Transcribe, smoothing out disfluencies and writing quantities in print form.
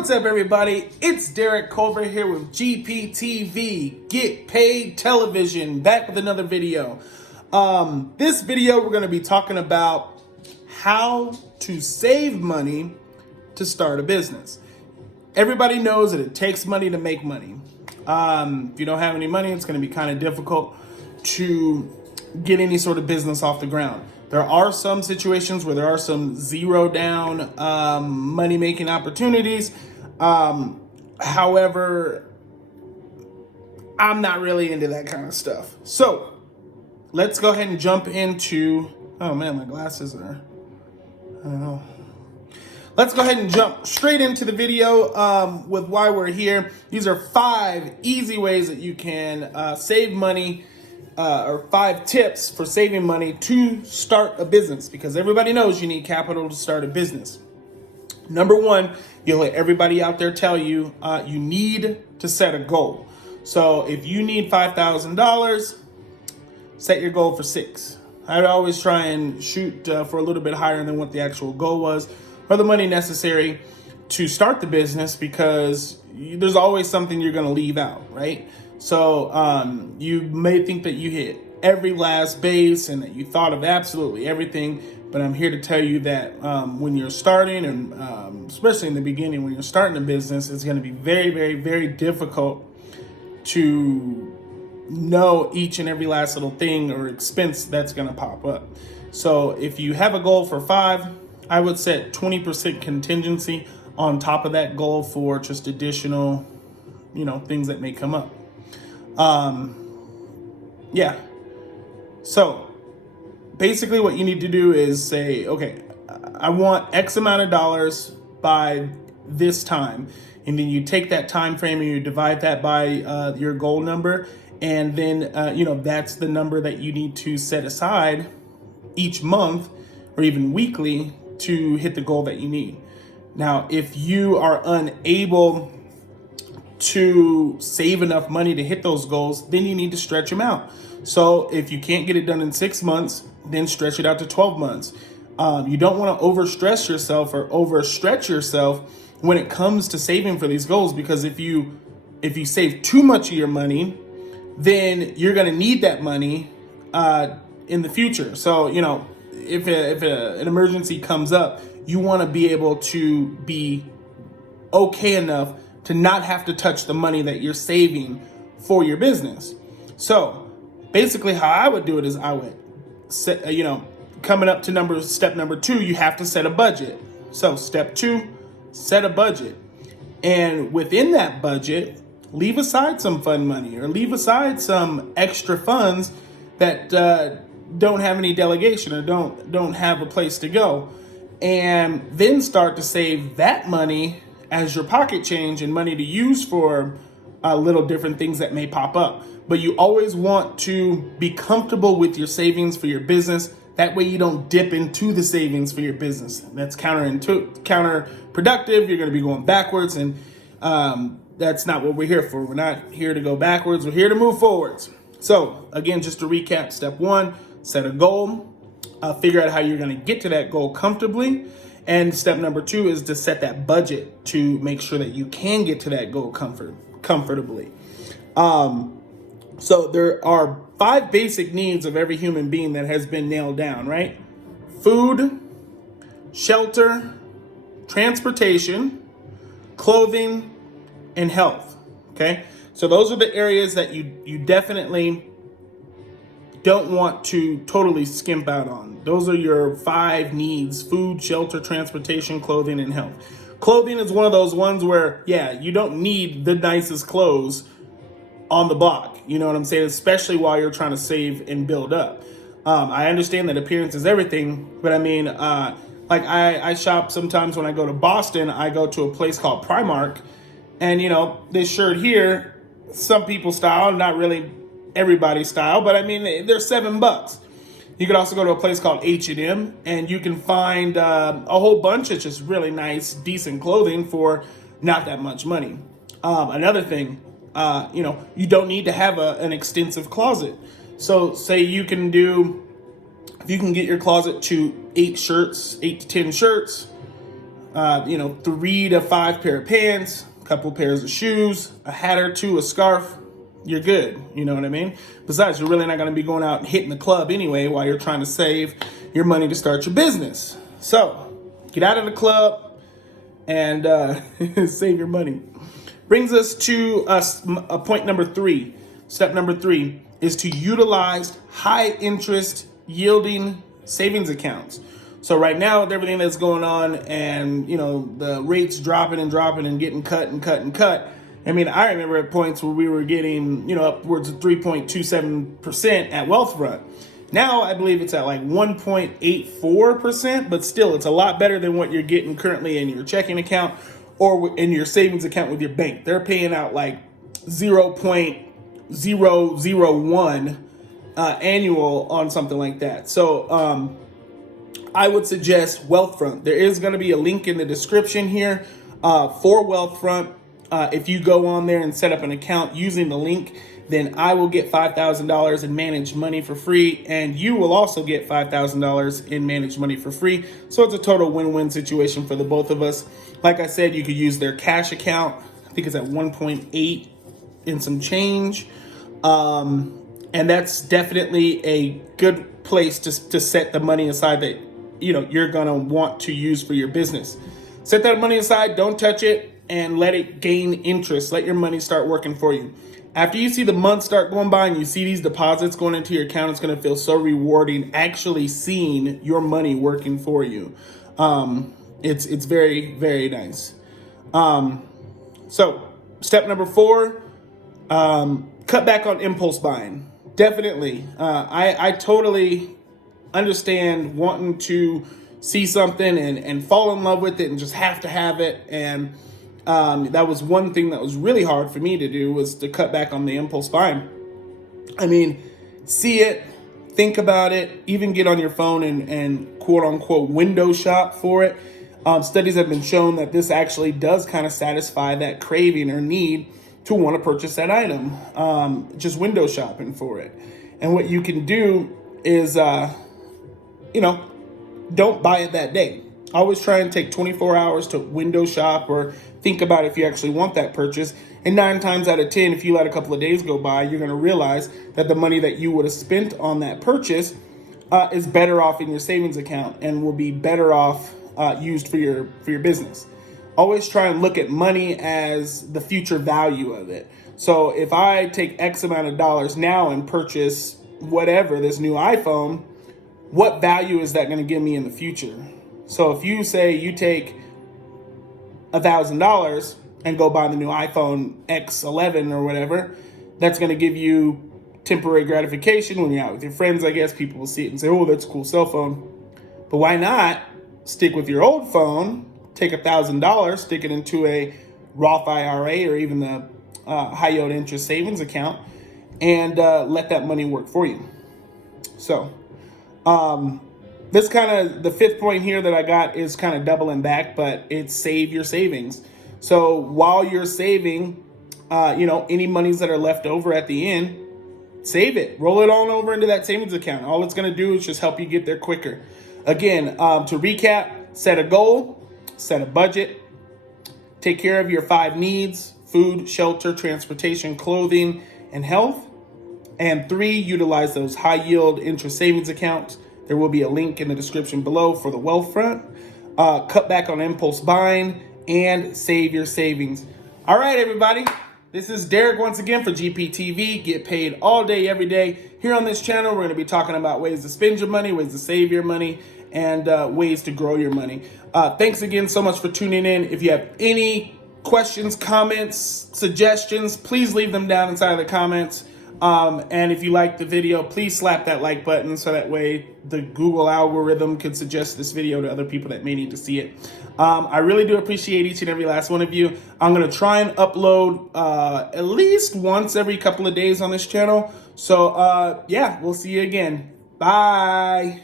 What's up, everybody? It's Derek Culver here with GPTV, Get Paid Television, back with another video. This video, we're going to be talking about how to save money to start a business. Everybody knows that it takes money to make money. If you don't have any money, it's going to be kind of difficult to get any sort of business off the ground. There are some situations where there are some zero down money making opportunities. However, I'm not really into that kind of stuff. So let's go ahead and jump into, oh man, my glasses are, I don't know. Let's go ahead and jump straight into the video with why we're here. These are 5 easy ways that you can save money, or 5 tips for saving money to start a business, because everybody knows you need capital to start a business. Number 1, you'll let everybody out there tell you, you need to set a goal. So if you need $5,000, set your goal for 6. I'd always try and shoot for a little bit higher than what the actual goal was, or the money necessary to start the business, because there's always something you're going to leave out, right? So you may think that you hit every last base and that you thought of absolutely everything, but I'm here to tell you that when you're starting, and especially in the beginning, when you're starting a business, it's going to be very, very, very difficult to know each and every last little thing or expense that's going to pop up. So if you have a goal for 5, I would set 20% contingency on top of that goal for just additional, things that may come up. Yeah. So basically what you need to do is say, okay, I want X amount of dollars by this time. And then you take that time frame and you divide that by your goal number. And then, that's the number that you need to set aside each month or even weekly to hit the goal that you need. Now, if you are unable to save enough money to hit those goals, then you need to stretch them out. So if you can't get it done in 6 months, then stretch it out to 12 months. You don't want to overstress yourself or overstretch yourself when it comes to saving for these goals, because if you save too much of your money, then you're going to need that money in the future. So, if an emergency comes up, you want to be able to be okay enough to not have to touch the money that you're saving for your business. So basically how I would do it is I would set, coming up to step number 2, you have to set a budget. So step 2, set a budget. And within that budget, leave aside some fun money or leave aside some extra funds that don't have any delegation or don't have a place to go. And then start to save that money as your pocket change and money to use for little different things that may pop up. But you always want to be comfortable with your savings for your business. That way you don't dip into the savings for your business. That's counterproductive. You're going to be going backwards, and that's not what we're here for. We're not here to go backwards. We're here to move forwards. So again, just to recap, step 1, set a goal. Figure out how you're going to get to that goal comfortably. And step number 2 is to set that budget to make sure that you can get to that goal comfortably. So there are 5 basic needs of every human being that has been nailed down, right? Food, shelter, transportation, clothing, and health. Okay? So those are the areas that you definitely don't want to totally skimp out on. Those are your 5 needs: food, shelter, transportation, clothing, and health. Clothing is one of those ones where, you don't need the nicest clothes on the block. You know what I'm saying? Especially while you're trying to save and build up. I understand that appearance is everything, but I mean, I shop sometimes when I go to Boston. I go to a place called Primark, and this shirt here, some people's style, not really everybody's style, but I mean, they're $7. You could also go to a place called H&M, and you can find a whole bunch of just really nice, decent clothing for not that much money. Another thing, you don't need to have an extensive closet. So say if you can get your closet to 8 to 10 shirts, 3 to 5 pair of pants, a couple pairs of shoes, a hat or two, a scarf, you're good. You know what I mean? Besides, you're really not going to be going out and hitting the club anyway while you're trying to save your money to start your business. So get out of the club and save your money. Brings us to a point number 3. Step number 3 is to utilize high interest yielding savings accounts. So right now with everything that's going on and, the rates dropping and getting cut and cut and cut. I mean, I remember at points where we were getting, upwards of 3.27% at Wealthfront. Now I believe it's at like 1.84%, but still it's a lot better than what you're getting currently in your checking account or in your savings account with your bank. They're paying out like 0.001 annual on something like that. So I would suggest Wealthfront. There is going to be a link in the description here for Wealthfront. If you go on there and set up an account using the link, then I will get $5,000 in managed money for free, and you will also get $5,000 in managed money for free. So it's a total win-win situation for the both of us. Like I said, you could use their cash account. I think it's at 1.8 in some change. And that's definitely a good place to set the money aside that you're gonna want to use for your business. Set that money aside, don't touch it, and let it gain interest. Let your money start working for you. After you see the months start going by and you see these deposits going into your account, it's going to feel so rewarding actually seeing your money working for you. It's very, very nice. So step number 4, cut back on impulse buying. Definitely. I totally understand wanting to see something and fall in love with it and just have to have it. And that was one thing that was really hard for me to do, was to cut back on the impulse buying. I mean, see it, think about it, even get on your phone and quote unquote window shop for it. Studies have been shown that this actually does kind of satisfy that craving or need to want to purchase that item. Just window shopping for it. And what you can do is, don't buy it that day. Always try and take 24 hours to window shop or think about if you actually want that purchase. And 9 times out of 10, if you let a couple of days go by, you're going to realize that the money that you would have spent on that purchase is better off in your savings account and will be better off used for your business. Always try and look at money as the future value of it. So if I take X amount of dollars now and purchase whatever, this new iPhone, what value is that going to give me in the future? So if you say you take $1,000 and go buy the new iPhone X11 or whatever, that's going to give you temporary gratification when you're out with your friends. I guess people will see it and say, oh, that's a cool cell phone. But why not stick with your old phone, take $1,000, stick it into a Roth IRA or even the high yield interest savings account, and let that money work for you. So this kind of, the 5th point here that I got is kind of doubling back, but it's save your savings. So while you're saving, any monies that are left over at the end, save it, roll it on over into that savings account. All it's going to do is just help you get there quicker. Again, to recap, set a goal, set a budget, take care of your 5 needs: food, shelter, transportation, clothing, and health. And 3, utilize those high yield interest savings accounts. There will be a link in the description below for the Wealthfront. Cut back on impulse buying and save your savings. All right, everybody. This is Derek once again for GPTV. Get paid all day, every day. Here on this channel, we're going to be talking about ways to spend your money, ways to save your money, and ways to grow your money. Thanks again so much for tuning in. If you have any questions, comments, suggestions, please leave them down inside of the comments. And if you like the video, please slap that like button so that way the Google algorithm can suggest this video to other people that may need to see it. I really do appreciate each and every last one of you. I'm going to try and upload at least once every couple of days on this channel. So, yeah, we'll see you again. Bye.